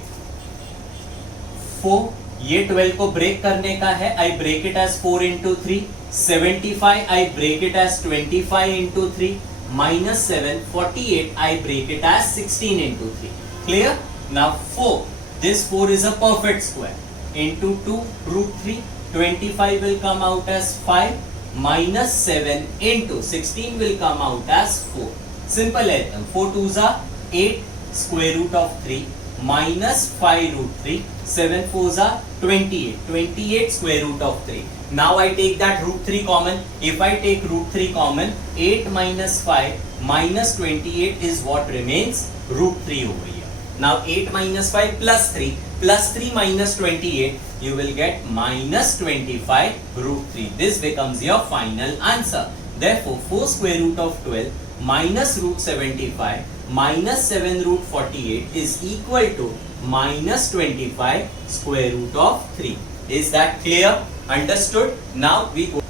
4 ये 12 को break करने का है. I break it as 4 into 3. 75 I break it as 25 into 3 minus 7 48 I break it as 16 into 3. Clear? Now 4. This 4 is a perfect square. Into 2 root 3. 25 will come out as 5. Minus 7 into 16 will come out as 4. Simple है. 4 2s are 8 square root of 3 minus 5 root 3. 7 4s are 28. 28 square root of 3. Now I take that root 3 common. If I take root 3 common, 8 minus 5 minus 28 is what remains, root 3 over here. Now 8 minus 5 plus 3 minus 28, you will get minus 25 root 3. This becomes your final answer. Therefore 4 square root of 12 minus root 75 minus 7 root 48 is equal to minus 25 square root of 3. Is that clear? Understood? Now we go.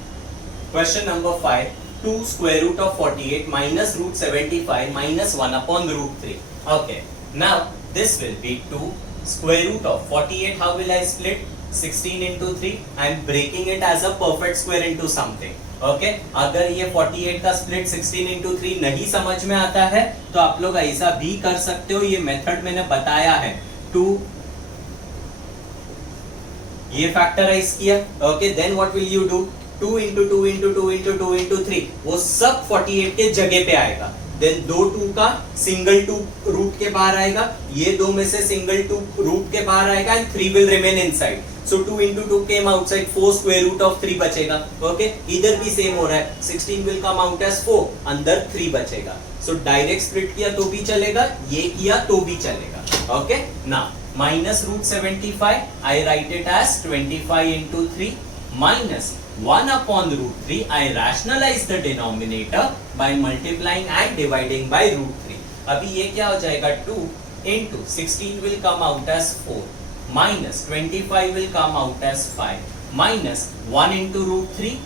Question number 5. 2 square root of 48 minus root 75 minus 1 upon root 3. Okay. Now this will be 2 square root of 48. How will I split? 16 into 3. I am breaking it as a perfect square into something. Okay? अगर ये 48 का split 16 into 3 नहीं समझ में आता है तो आप लोग ऐसा भी कर सकते हो. ये मेथड मैंने बताया है. 2 ये फैक्टराइज किया. Okay, then what will you do? 2 into 2 into 2 into 2 into 3 वो सब 48 के जगह पे आएगा. Then दो 2 का सिंगल 2 रूट के बाहर आएगा, ये दो में से सिंगल 2 रूट के बाहर आएगा and 3 will remain inside. So 2 into 2 came outside, 4 square root of 3 बचेगा. Okay, इधर भी सेम हो रहा है. 16 will come out as 4, अंदर 3 बचेगा. So डायरेक्ट स्प्लिट किया तो भी चलेगा, ये किया तो भी चलेगा. Okay, now minus root 75 I write it as 25 into 3 minus 1 upon root 3, I rationalize the denominator by multiplying and dividing by root 3. अभी ये क्या हो जाएगा 2 into 16 will come out as 4 minus 25 will come out as 5 minus 1 into root 3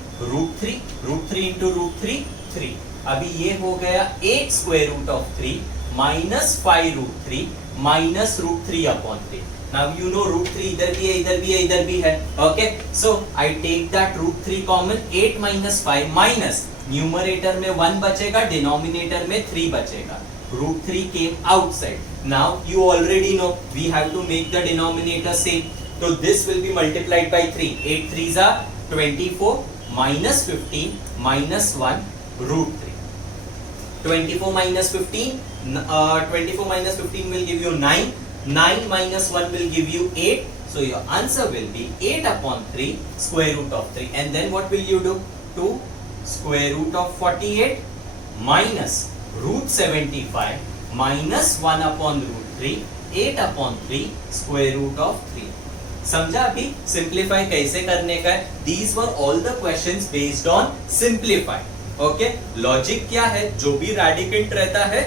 into root 3 3. अभी ये हो गया 8 square root of 3 minus 5 root 3 minus root 3 upon 3. Now you know root 3 इधर भी है, इधर भी है, इधर भी है. Okay, so I take that root 3 common. 8 minus 5 minus numerator में 1 बचेगा, denominator में 3 बचेगा. Root 3 came outside. Now you already know we have to make the denominator same. So this will be multiplied by 3. 8 3s are 24 minus 15 minus 1 root 3. 24 minus 15, 24 minus 15 will give you 9. 9 minus 1 will give you 8. So your answer will be 8 upon 3 square root of 3. And then what will you do? 2 square root of 48 minus root 75 minus 1 upon root 3. 8 upon 3 square root of 3. समझा अभी simplify कैसे करने का है? These were all the questions based on simplify. Okay, logic क्या है? जो भी रेडिकेंट रहता है,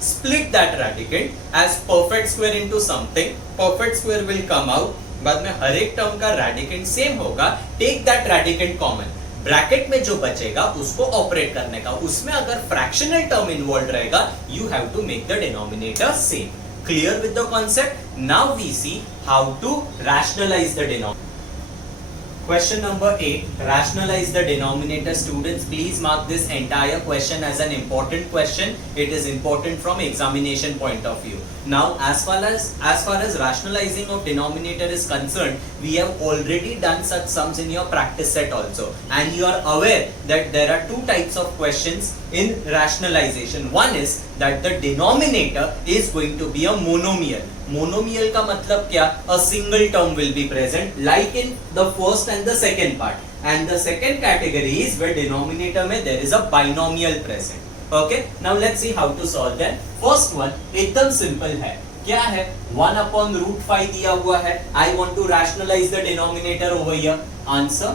split that radicand as perfect square into something. Perfect square will come out. बाद में हर एक टर्म का रेडिकेंट सेम होगा. Take that radicand common. Bracket में जो बचेगा उसको ऑपरेट करने का. उसमें अगर फ्रैक्शनल टर्म इन्वॉल्व रहेगा, you have to make the denominator same. Clear with the concept? Now we see how to rationalize the denominator. Question number 8, rationalize the denominator. Students, please mark this entire question as an important question. It is important from examination point of view. Now, as far as rationalizing of denominator is concerned, we have already done such sums in your practice set also, and you are aware that there are two types of questions in rationalization. One is that the denominator is going to be a monomial. Monomial का मतलब क्या? A single term will be present, like in the first and the second part. And the second category is where denominator में there is a binomial present. Okay, now let's see how to solve that. First one एकदम simple है. क्या है? 1 upon root 5 दिया हुआ है. I want to rationalize the denominator over here. Answer.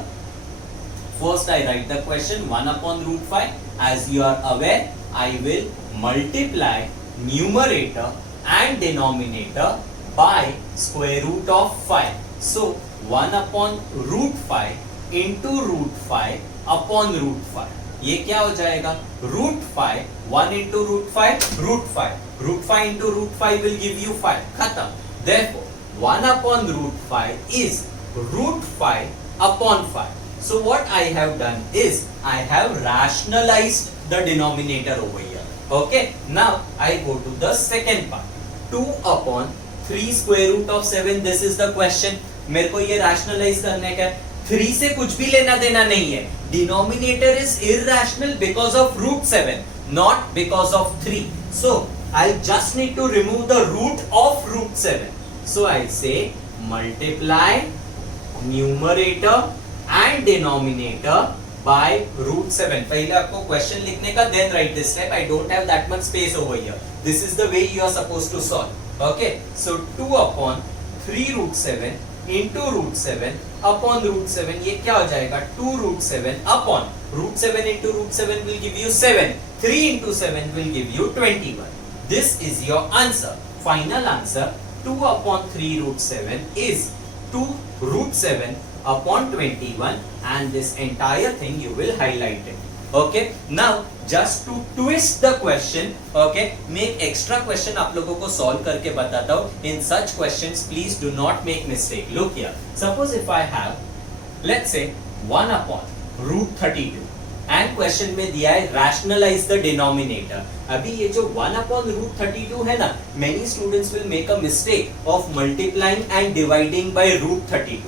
First I write the question 1 upon root 5. As you are aware, I will multiply numerator and denominator by square root of 5. So 1 upon root 5 into root 5 upon root 5. ये क्या हो जाएगा? root 5, 1 into root 5, root 5. root 5 into root 5 will give you 5. खत्म. Therefore 1 upon root 5 is root 5 upon 5. So what I have done is I have rationalized the denominator over here. Okay, now I go to the second part. 2 upon 3 square root of 7. This is the question. मेरे को ये rationalize करने का है. 3 से कुछ भी लेना देना नहीं है. Denominator is irrational because of root 7, not because of 3. So I just need to remove the root of root 7. So I say multiply numerator and denominator by root 7. पहले आपको question लिखने का, then write this step. I don't have that much space over here. This is the way you are supposed to solve. Okay, so 2 upon 3 root 7 into root 7 upon root 7. ये क्या हो जाएगा? 2 root 7 upon root 7 into root 7 will give you 7. 3 into 7 will give you 21. This is your answer. Final answer 2 upon 3 root 7 is 2 root 7 upon 21, and this entire thing you will highlight it. Okay, now just to twist the question, okay, मैं एक extra question आप लोगों को solve करके बताता हूँ. In such questions, please do not make mistake. Look here. Suppose if I have, let's say 1 upon root 32, and question में दिया है rationalize the denominator. अभी ये जो 1 upon root 32 है ना, many students will make a mistake of multiplying and dividing by root 32.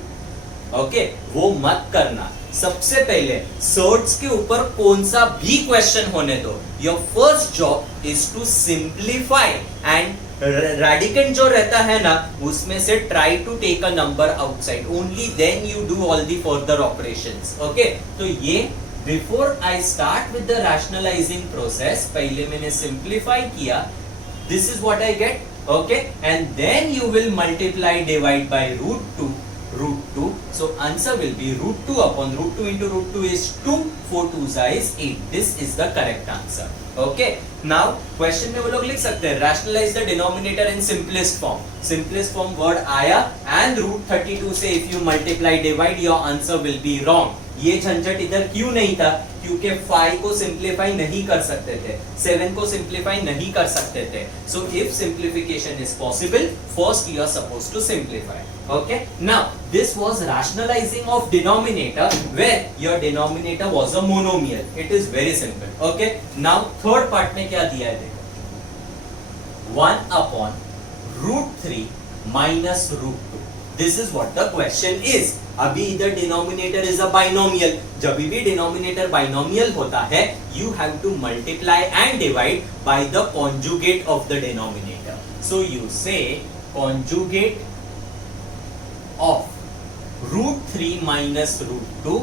Okay, वो मत करना. सबसे पहले सर्च के ऊपर कौन सा भी क्वेश्चन होने दो. Your first job is to simplify, and radicand जो रहता है ना, उसमें से try to take a number outside. Only then you do all the further operations. Okay, तो ये before I start with the rationalizing process, पहले मैंने सिंप्लीफाई किया. This is what I get. Okay, and then you will multiply divide by root 2. root 2. So answer will be root 2 upon root 2 into root 2 is 2. 4 2s is 8. This is the correct answer. Okay. Now question में वो लोग लिख सकते हैं rationalize the denominator in simplest form. Simplest form word आया and root 32 से if you multiply divide your answer will be wrong. ये झंझट इधर क्यों नहीं था? क्योंकि 5 को सिंप्लीफाई नहीं कर सकते थे, 7 को सिंप्लीफाई नहीं कर सकते थे. So if simplification is possible, first you are supposed to simplify. Okay. Now this was rationalizing of denominator where your denominator was a monomial. It is very simple. Okay. Now third part में क्या दिया है देखो. 1 upon root 3 minus root 2. This is what the question is. अभी इधर denominator is a binomial. जब भी denominator binomial होता है you have to multiply and divide by the conjugate of the denominator. So you say conjugate of root 3 minus root 2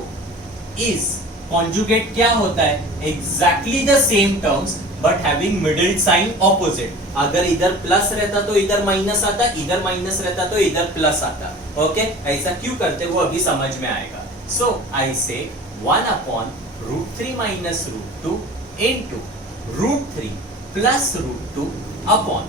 is, conjugate क्या होता है? Exactly the same terms but having middle sign opposite. अगर इधर plus रहता तो इधर minus आता, इधर माइनस रहता तो इधर प्लस आता. ओके ऐसा क्यों करते वो अभी समझ में आएगा. सो I say 1 upon root 3 minus root 2 into root 3 plus root 2 upon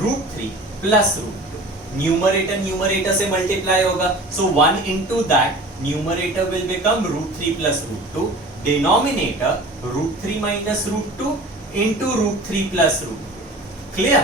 root 3 plus root 2. Numerator से मल्टीप्लाई होगा. So 1 into that numerator will become root 3 plus root 2. Denominator root 3 minus root 2 into root 3 plus root 2. Clear?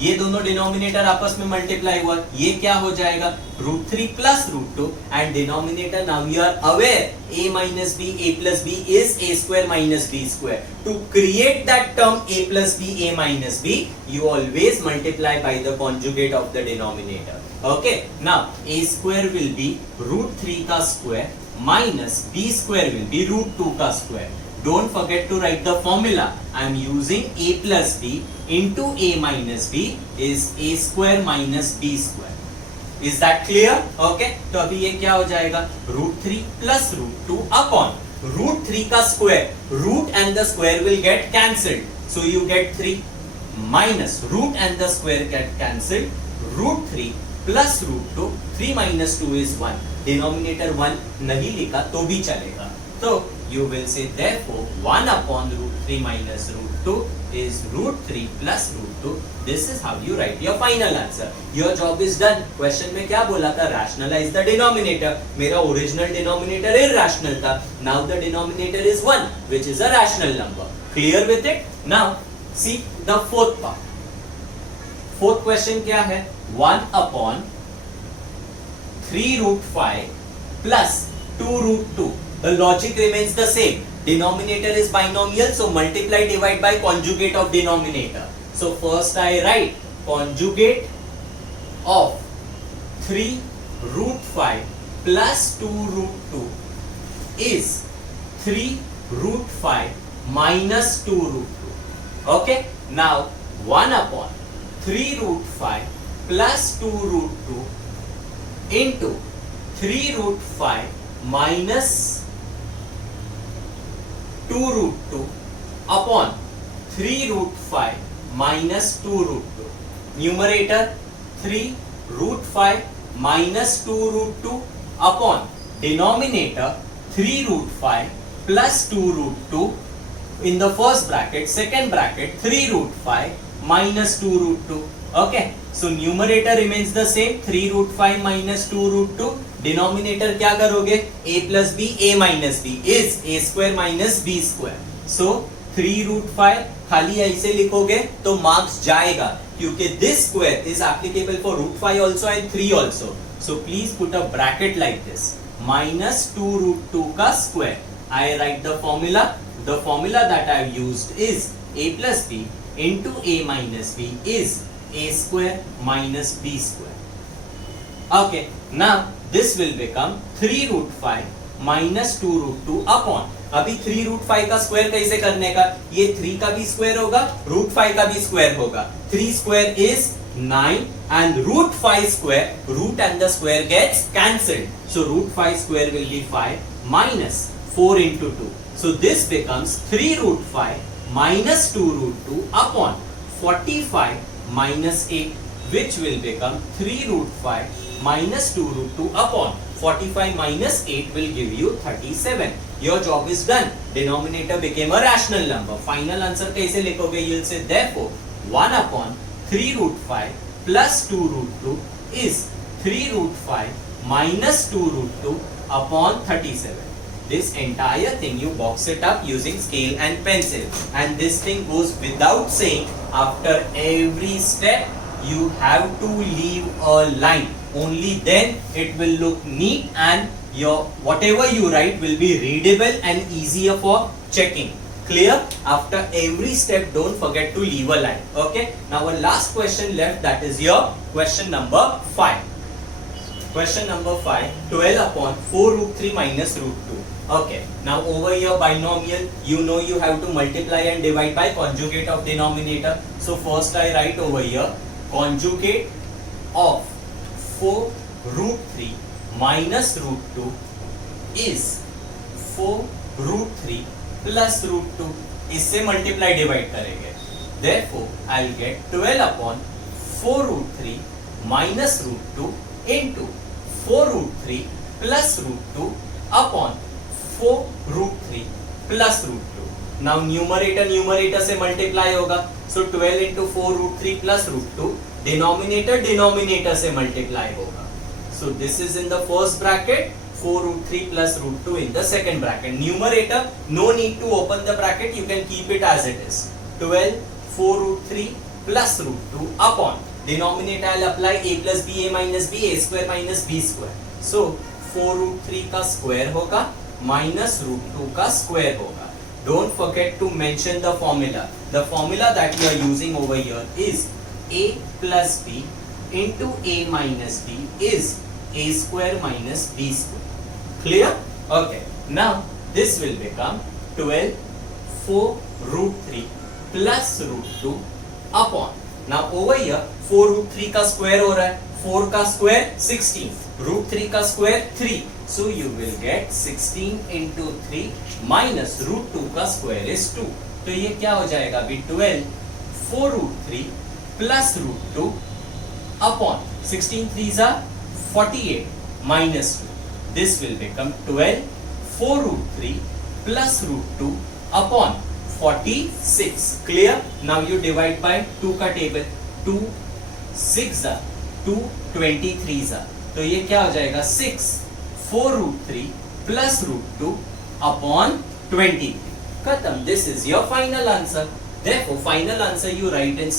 ये दोनों denominator आपस में multiply हुआ. ये क्या हो जाएगा? Root 3 plus root 2 and denominator now you are aware a minus b a plus b is a square minus b square. To create that term a plus b a minus b you always multiply by the conjugate of the denominator. Okay. Now a square will be root 3 का square minus b square will be root 2 का square. Don't forget to write the formula. I am using a plus b into a minus b is a square minus b square. Is that clear? Okay. तो अभी ये क्या हो जाएगा? root 3 plus root 2 upon root 3 का square. Root and the square will get cancelled. So you get 3 minus root and the square get cancelled. Root 3 plus root 2. 3 minus 2 is 1. Denominator 1 नहीं लिखा तो भी चलेगा. तो you will say therefore 1 upon root 3 minus root 2 is root 3 plus root 2. This is how you write your final answer. Your job is done. Question में क्या बोला था? Rationalize the denominator. मेरा original denominator irrational था. Now the denominator is 1 which is a rational number. Clear with it? Now see the fourth part. Fourth question क्या है? 1 upon 3 root 5 plus 2 root 2. The logic remains the same. Denominator is binomial, so multiply divide by conjugate of denominator. So first I write conjugate of 3 root 5 plus 2 root 2 is 3 root 5 minus 2 root 2. Okay. Now 1 upon 3 root 5 plus 2 root 2 into 3 root 5 minus 2 root 2 upon 3 root 5 minus 2 root 2. Numerator 3 root 5 minus 2 root 2 upon denominator 3 root 5 plus 2 root 2 in the first bracket, second bracket 3 root 5 minus 2 root 2. Okay. So numerator remains the same 3 root 5 minus 2 root 2. Denominator क्या करोगे? a plus b a minus b is a square minus b square. So 3 root 5 खाली ऐसे लिखोगे तो marks जाएगा क्योंकि this square is applicable for root 5 also and 3 also. So please put a bracket like this. Minus 2 root 2 का square. I write the formula. The formula that I have used is a plus b into a minus b is a square minus b square. Okay. Now this will become 3 root 5 minus 2 root 2 upon. अभी 3 root 5 का square कैसे करने का? ये 3 का भी square होगा, root 5 का भी स्क्वायर होगा. 3 square is 9 and root 5 square, root and the square gets cancelled. So root 5 square will be 5 minus 4 into 2. So this becomes 3 root 5 minus 2 root 2 upon 45 minus 8. which will become 3 root 5 minus 2 root 2 upon 45 minus 8 will give you 37. Your job is done. Denominator became a rational number. Final answer कैसे लिखोगे? You'll say therefore 1 upon 3 root 5 plus 2 root 2 is 3 root 5 minus 2 root 2 upon 37. This entire thing you box it up using scale and pencil, and this thing goes without saying. After every step you have to leave a line. Only then it will look neat and your whatever you write will be readable and easier for checking. Clear? After every step don't forget to leave a line. Okay, now our last question left, that is your question number 5. Question number 5, 12 upon 4 root 3 minus root 2. Okay, now over here binomial, you know you have to multiply and divide by conjugate of denominator. So first I write over here conjugate of 4 root 3 minus root 2 is 4 root 3 plus root 2. इससे multiply divide करेंगे. Therefore I'll get 12 upon 4 root 3 minus root 2 into 4 root 3 plus root 2 upon 4 root 3 plus root 2. Now numerator से multiply होगा. So 12 into 4 root 3 plus root 2. Denominator से multiply होगा. So this is in the first bracket. 4 root 3 plus root 2 in the second bracket. Numerator, no need to open the bracket. You can keep it as it is. 12 4 root 3 plus root 2 upon. Denominator I'll apply a plus b, a minus b, a square minus b square. So 4 root 3 का square होगा minus root 2 का square होगा. Don't forget to mention the formula. The formula that you are using over here is a plus b into a minus b is a square minus b square. Clear? Okay. Now this will become 12 4 root 3 plus root 2 upon. Now over here 4 root 3 का square हो रहा है. 4 का square 16. Root 3 का square 3. So you will get 16 into 3 minus root 2 का square is 2. तो ये क्या हो जाएगा अभी? 12 4 root 3 plus root 2 upon 16 3s are 48 minus 2. This will become 12 4 root 3 plus root 2 upon 46. Clear? Now you divide by 2 का table. 2 6 are 2 23s are. तो ये क्या हो जाएगा? 6 4 root 3 plus root 2 upon 23. Khatam. This is your final answer. Therefore, final answer you write in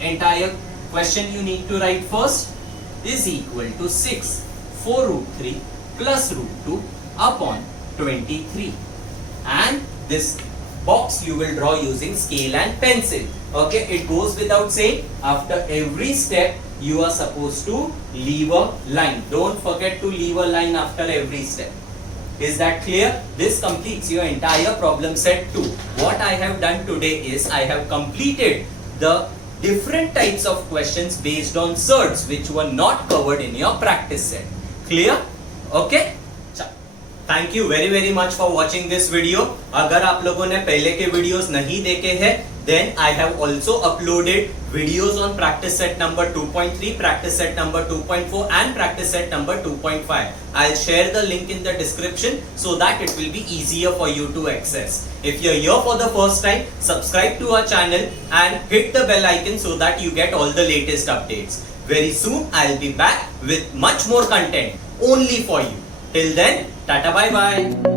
entire question you need to write first is equal to 6 4 root 3 plus root 2 upon 23. And this box you will draw using scale and pencil. Okay, it goes without saying. After every step you are supposed to leave a line. Don't forget to leave a line after every step. Is that clear? This completes your entire problem set 2. What I have done today is I have completed the different types of questions based on surds which were not covered in your practice set. Clear? Okay? Thank you very much for watching this video. अगर आप लोगों ने पहले के videos नहीं देखे हैं, then I have also uploaded videos on practice set number 2.3, practice set number 2.4 and practice set number 2.5. I'll share the link in the description so that it will be easier for you to access. If you're here for the first time, subscribe to our channel and hit the bell icon so that you get all the latest updates. Very soon I'll be back with much more content only for you. Till then, tata bye bye.